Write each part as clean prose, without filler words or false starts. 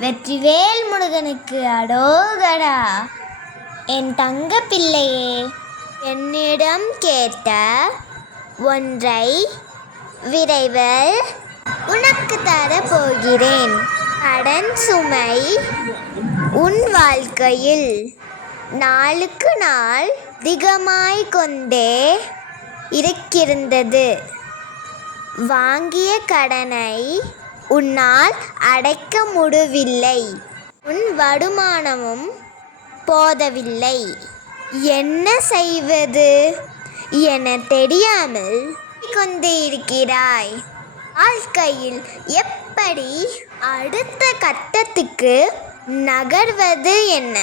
வெற்றிவேல் முருகனுக்கு அரோகரா. என் தங்க பிள்ளையே, என்னிடம் கேட்ட ஒன்றை விரைவில் உனக்கு தரப்போகிறேன். கடன் சுமை உன் வாழ்க்கையில் நாளுக்கு நாள் அதிகமாய் கொண்டே இருக்கிறது. வாங்கிய கடனை உன்னால் அடைக்க முடியவில்லை. உன் வருமானமும் போதவில்லை. என்ன செய்வது என தெரியாமல் கொண்டு இருக்கிறாய். வாழ்க்கையில் எப்படி அடுத்த கட்டத்துக்கு நகர்வது என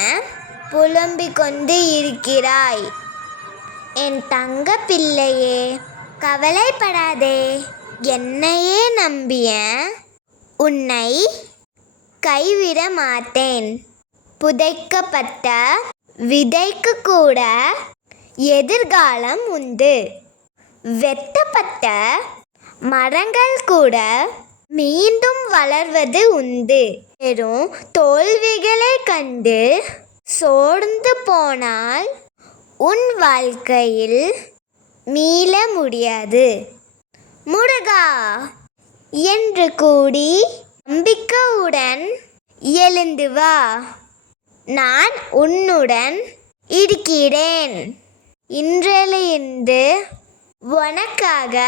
புலம்பிக் கொண்டு இருக்கிறாய். என் தங்க பிள்ளையே, கவலைப்படாதே. என்னையே நம்பிய உன்னை கைவிட மாட்டேன். புதைக்கப்பட்ட விதைக்கு கூட எதிர்காலம் உண்டு. வெட்டப்பட்ட மரங்கள் கூட மீண்டும் வளர்வது உண்டு. வெறும் தோல்விகளை கண்டு சோர்ந்து போனால் உன் வாழ்க்கையில் மீள முடியாது. முருகா என்று கூடி நம்பிக்கையுடன் எழுந்து வா. நான் உன்னுடன் இருக்கிறேன். இன்றிலிருந்து உனக்காக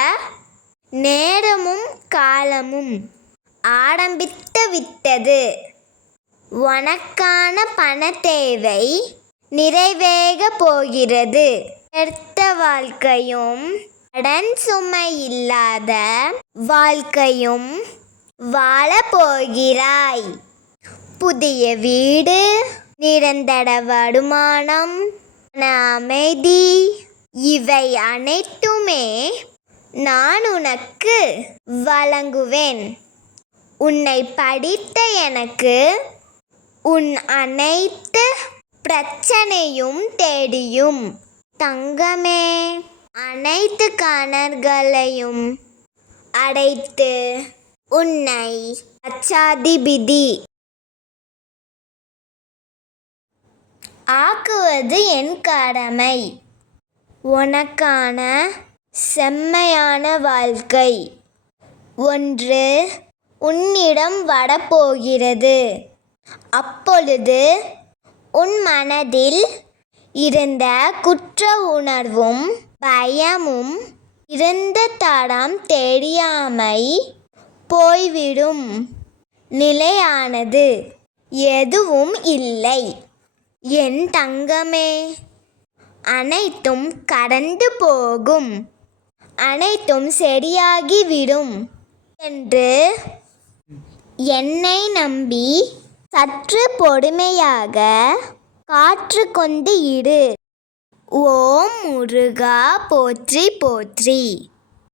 நேரமும் காலமும் ஆரம்பித்து விட்டது. உனக்கான பண தேவை நிறைவேற போகிறது. எடுத்த வாழ்க்கையும் கடன் சுமை இல்லாத வாழ்க்கையும் வாழப் போகிறாய். புதிய வீடு, நிரந்தர வருமானம், அமைதி, இவை அனைத்துமே நான் உனக்கு வழங்குவேன். உன்னை படித்த எனக்கு உன் அனைத்து பிரச்சனையும் தெரியும். தங்கமே, அனைத்து கனவுகளையும் அடைத்து உன்னை லட்சாதிபதி ஆக்குவது என் கடமை. உனக்கான செம்மையான வாழ்க்கை ஒன்று உன்னிடம் வரப்போகிறது. அப்பொழுது உன் மனதில் இருந்த குற்ற உணர்வும் பயமும் இருந்த தடம் தெரியாமை போய்விடும். நிலையானது எதுவும் இல்லை என் தங்கமே. அனைத்தும் கடந்து போகும். அனைத்தும் சரியாகிவிடும் என்று என்னை நம்பி சற்று பொறுமையாக காற்று கொண்டு இரு. ஓம் முருகா போற்றி போற்றி.